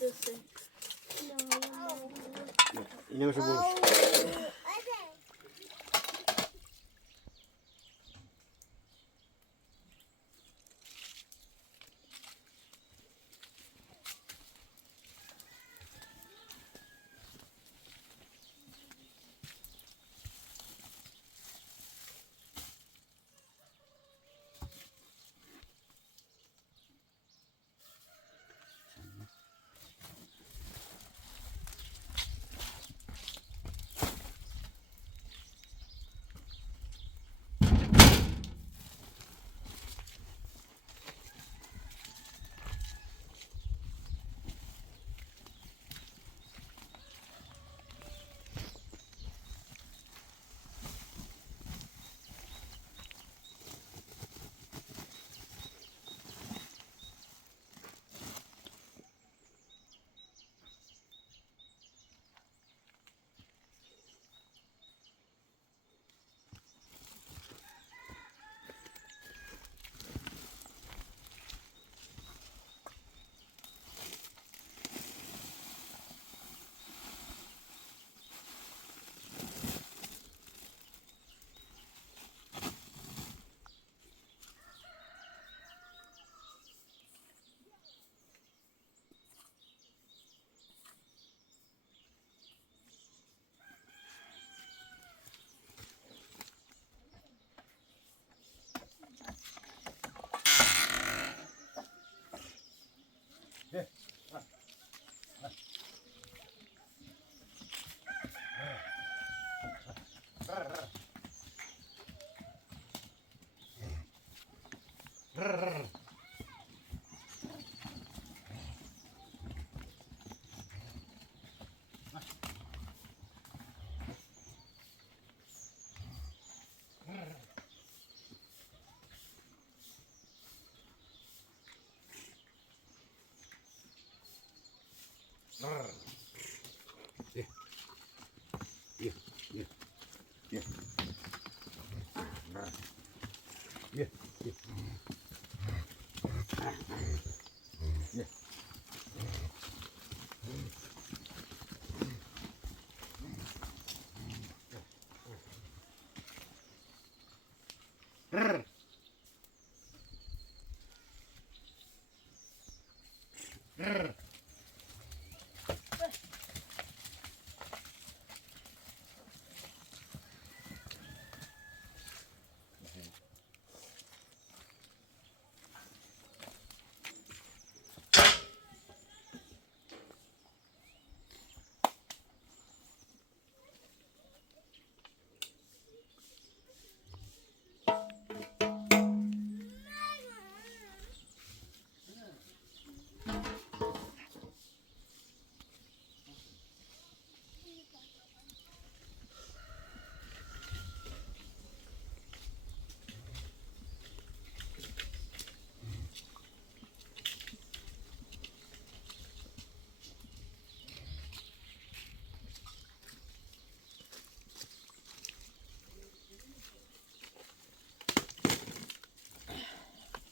doce. E não jogou.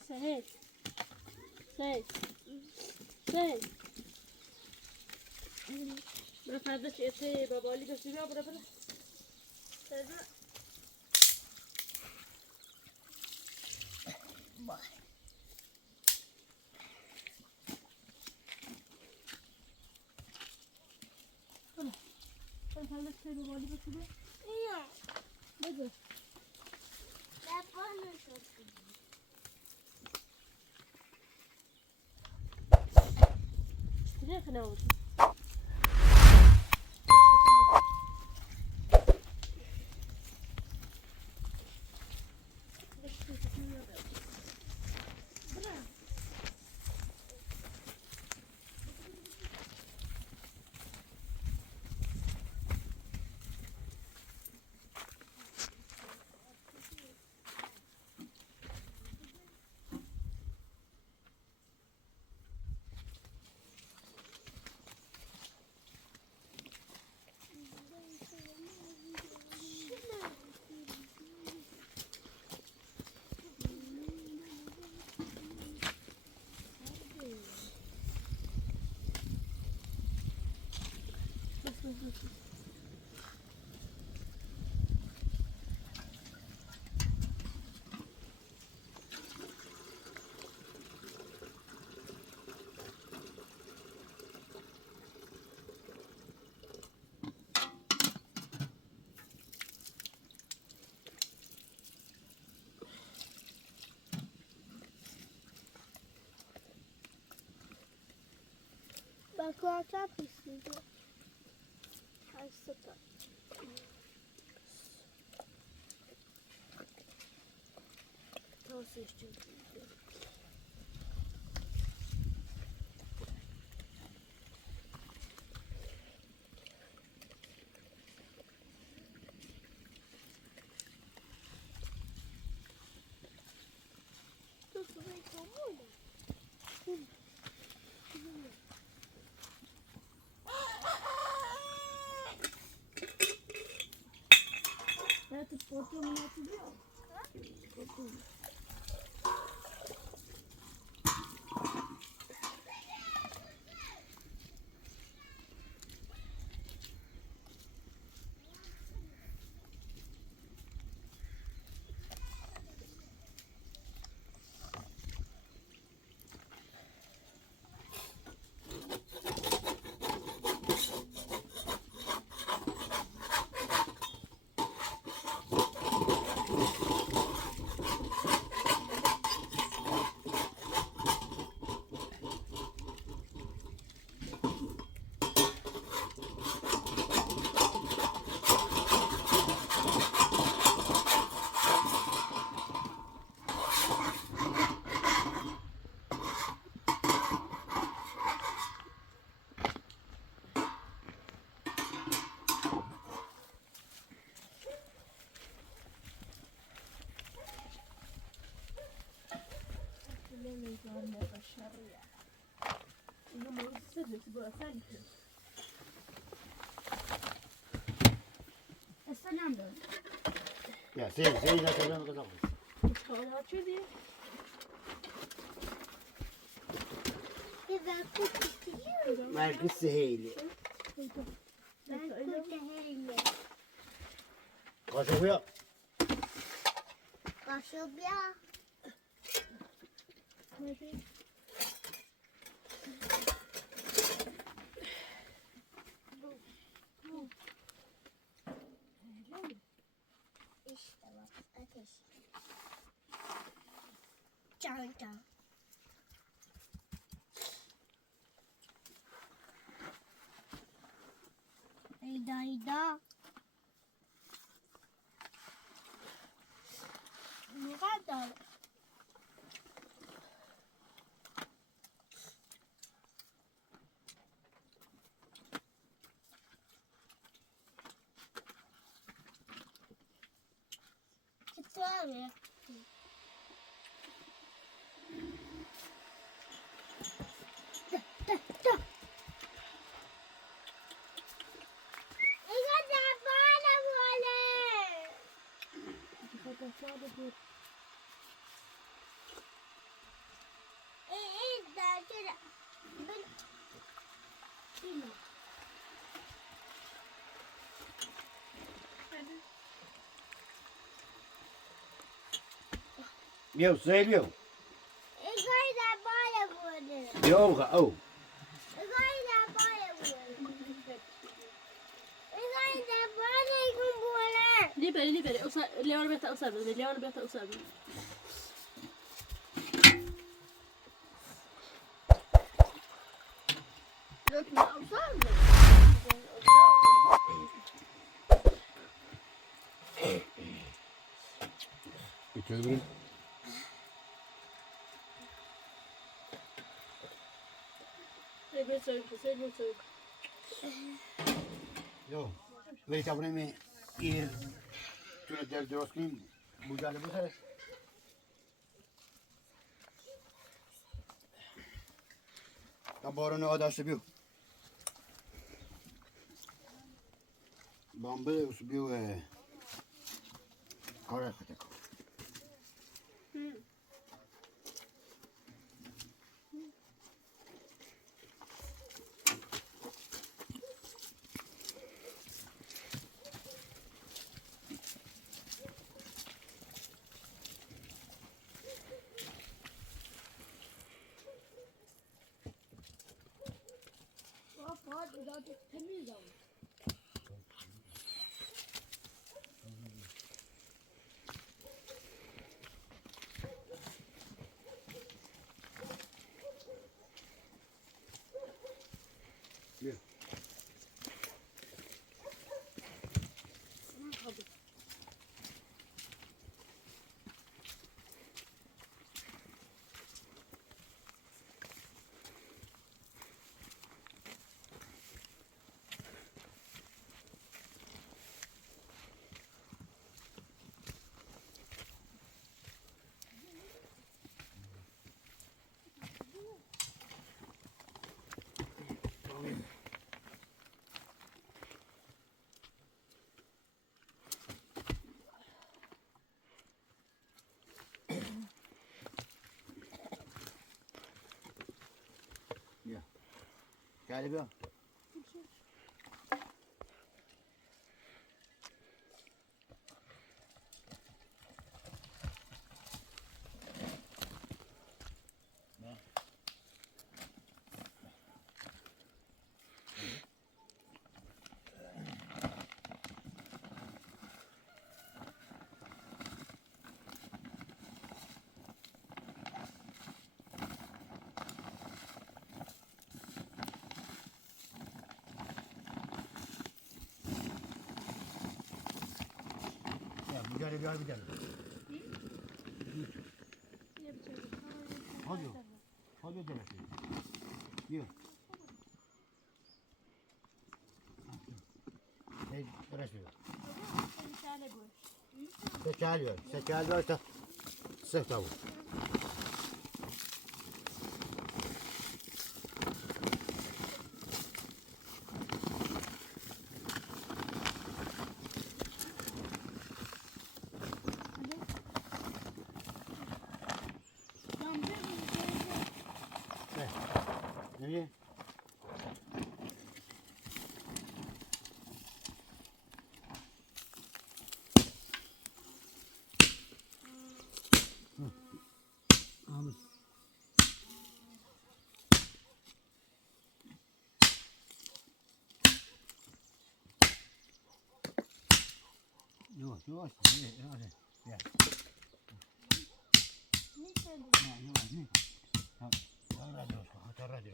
Seis. Seis. Seis. برا فرداش اتي بابالی داشتی بیا برا برا. برا. فرداش اتي بابالی داشتی بیا. نه. بده. Ne kadar oldu? Bakıyorum pisliği. Hasta. Nasıl işte? Tudo bem com mulher? Evet, portumu atılıyor. Portum. Ya sei da tabela cosa vuoi? Açıyor diye. Ben kurt istiyorum. Ma che sei? Ben kurt değilim. Cosa vuoi? Kaşıbya. İşte bak ateş. Çanta. Eyda. Ne kadar? Çıktı abi. Io sei io. Böyle. Io oh. Liberi. Leone betta osserva, Leone betta osserva. Dökme osserva. Götürürüm. Sevme soğuk. Io. Vedi ta premi il tu del droskin. Bucale bucale. Ta borunu adaşı bir. Bambe usubiu kare katek. Zaten temiz ama. Bir. Hadi. Gel bir. Ya bu gel bir gel bir gel. Hadi. Hadi ödeme şey. Yok. Ne uğraşmıyor. Bir tane bu. Sekal ver. Sekal ver de sık tavuk. Nereye? Ahmet. Yavaş yavaş. Yavaş. Gel. Ne söyledin? Yavaş. Tamam. Radyo. Hatta radyo.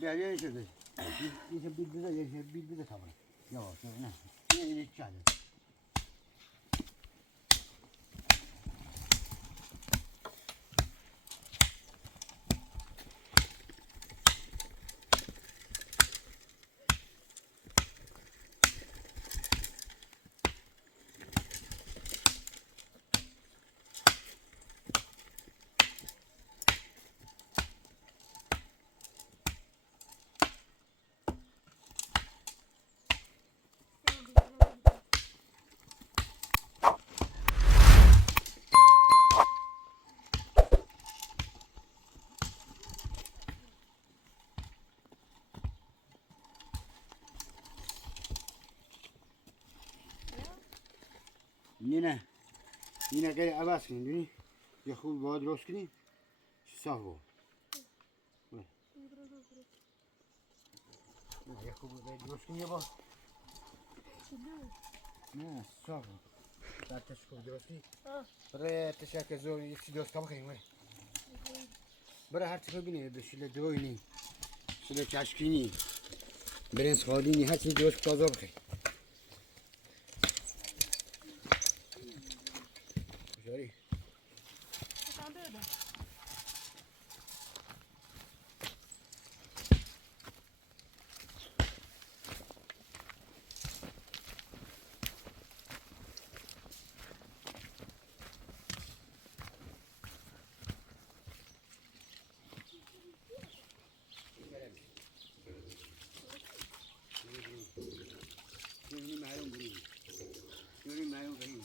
Ya yeni şurada. İşte bir de tamam. Yavaş yavaş. Ne iyilik çağırdı. Yine gel avaz kini duni. Ya خوب باید درست کنی صاف بود. Ya خوب باید درست کنی با. نه صاف بود. بعد خوب درست کنی. برای تشکر زور یک چیز درست کنیم ولی. برای هر چی ببینی بشیل دوینی. شیل چشکینی. برنس خالینی هر چی درست تازه بخیر. جاری. بریم بریم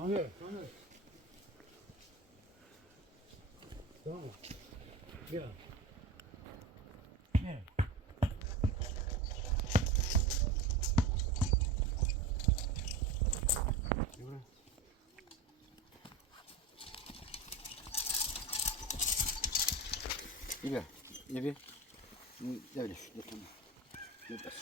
Tamam. Tamam. Gel. Gel. Gel. Ne bir? Öyle şurada tamam. Dur bas.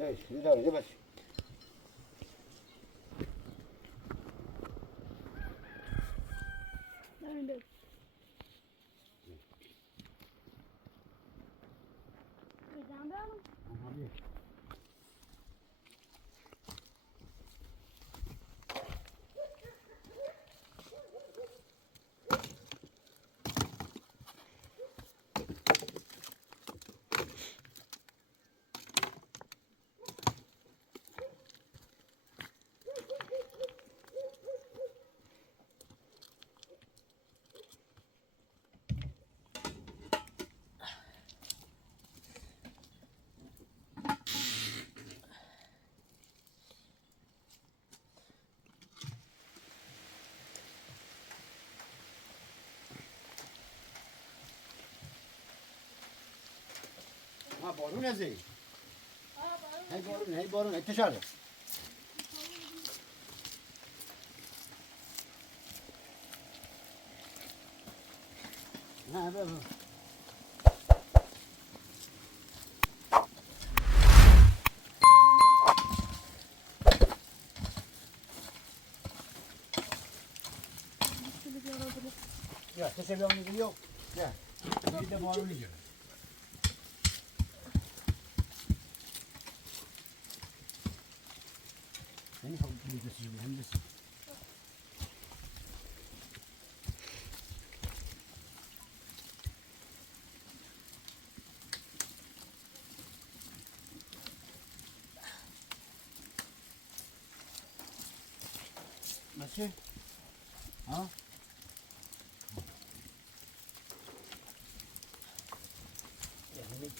Evet, güzel, bas. Nerede? Neden benim? Abi. Ha بارون از این هی بارون اتشاره نه بابا ya teşebbüsünü biliyor ya bir de baronu diyor. Hani bir de siz mühendis. Nasıl? Ha? Yani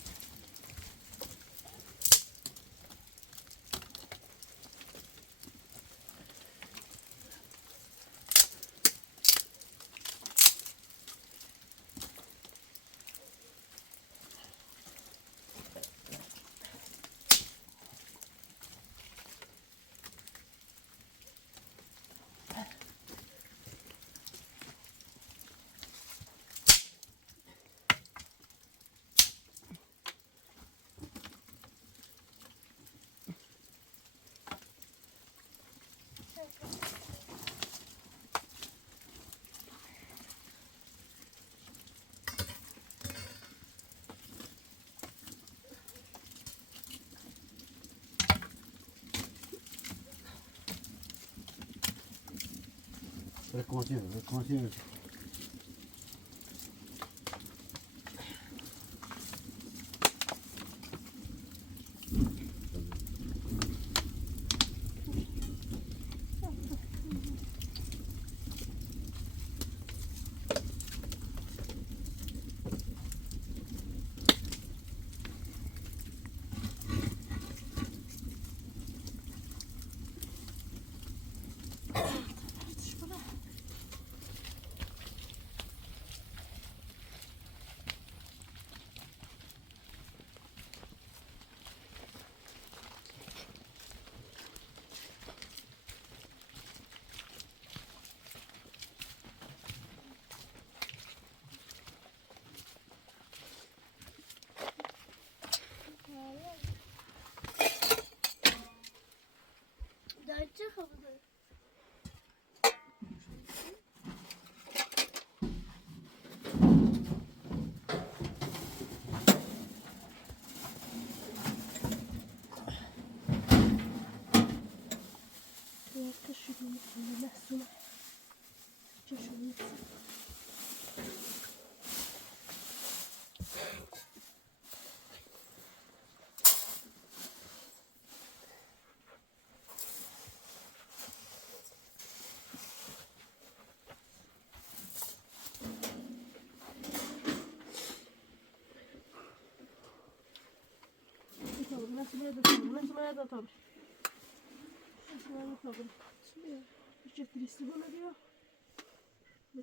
Continue. Dayıcı kapıda.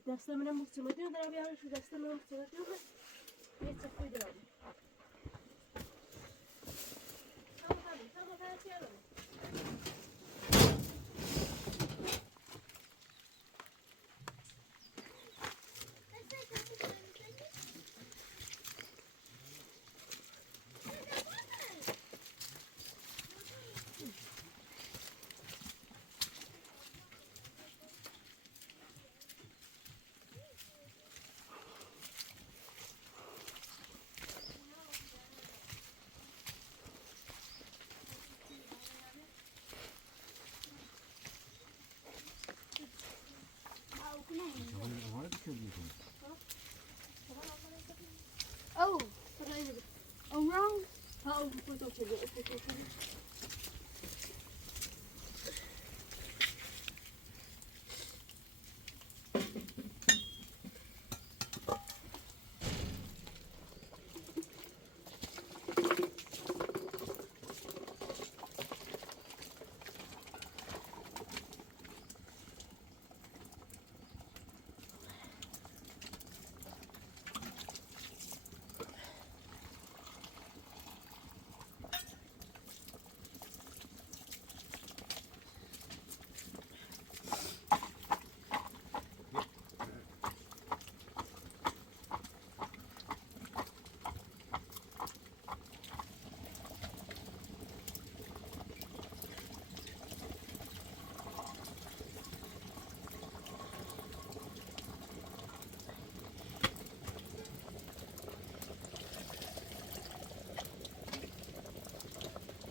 دستم من مستمدی و دارم بیارم شو دستم من مستمدی و یه چکوی دارم. Oh, around. Ha, o bu koydu çeliyor.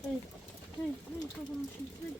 Hey, kafamı şimdi.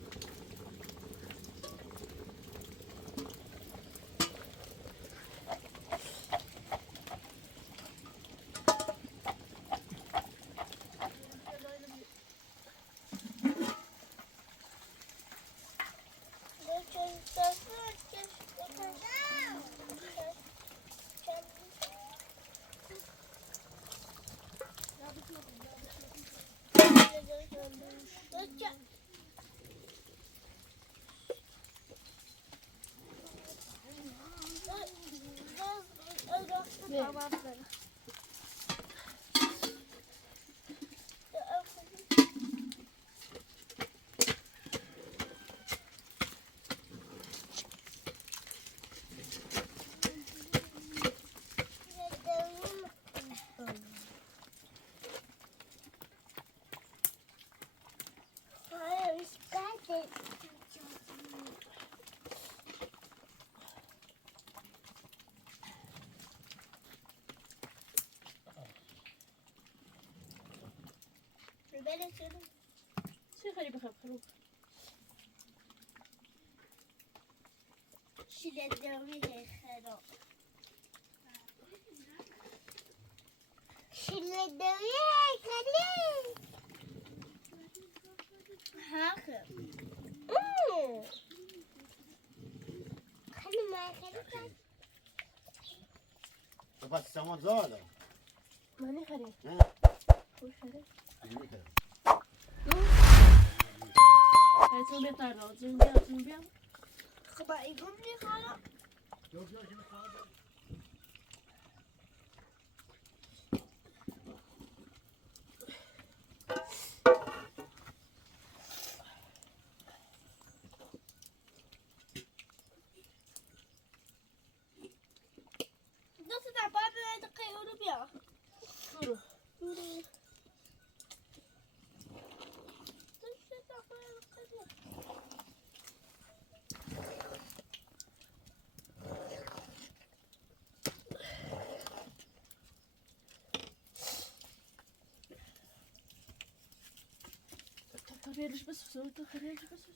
شیله دومی خراب شیله دومی خراب هاخر خیلی مرخری تو بس سامان زاده مانی خرید نه خوش خرید نمی‌کنم. تو بهتر لازم بیا خب ایگم میخوام دو تا بعد دقیقه رو بیا برو خليش بس خليش بس شو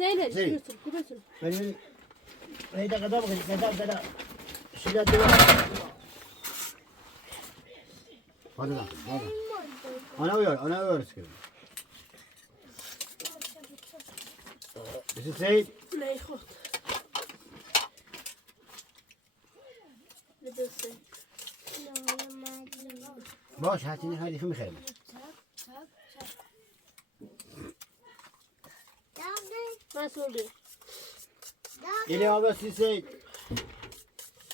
سيل سيل. كبسل بني هيدا قدام شيلات دوا هذا انا ويا اسكت بس سيد لا يخوت باش هاتيني هذه في مخيمة ما سولي إلي هذا سيد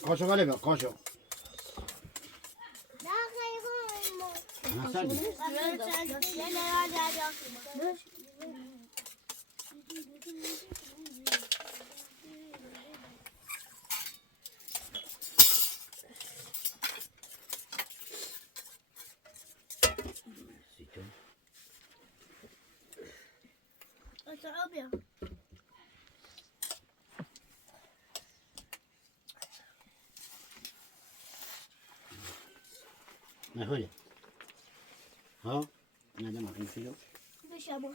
قاشو غالبا قاشو أنا سالي ما هو ها أنا ما في فيلم بشامو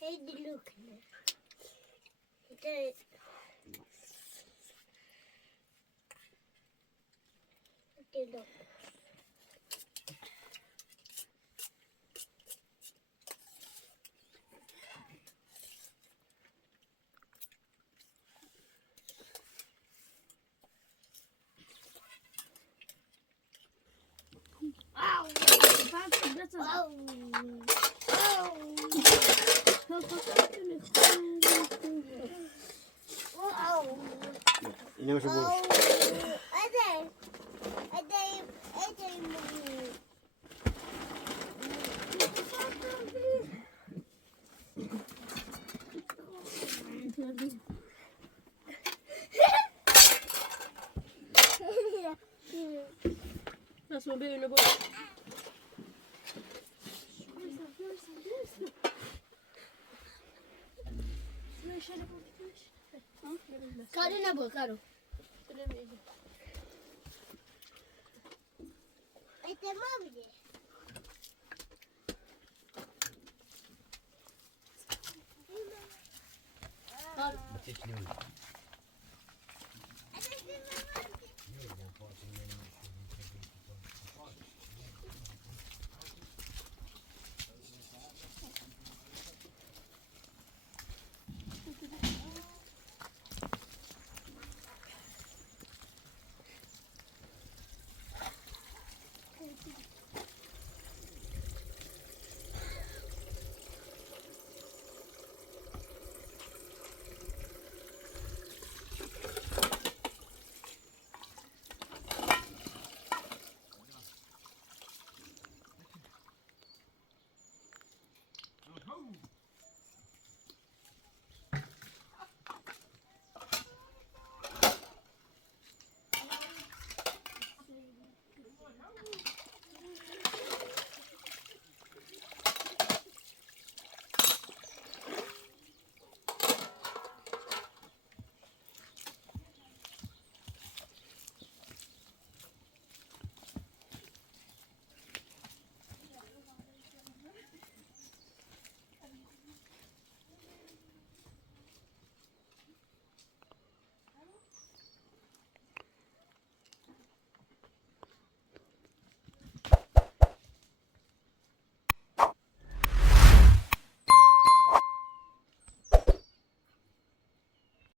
هيدي لوك هيدي لوك إنه مش بوش ما سولي ولا بول کارو نبود کارو Bilemeyelim.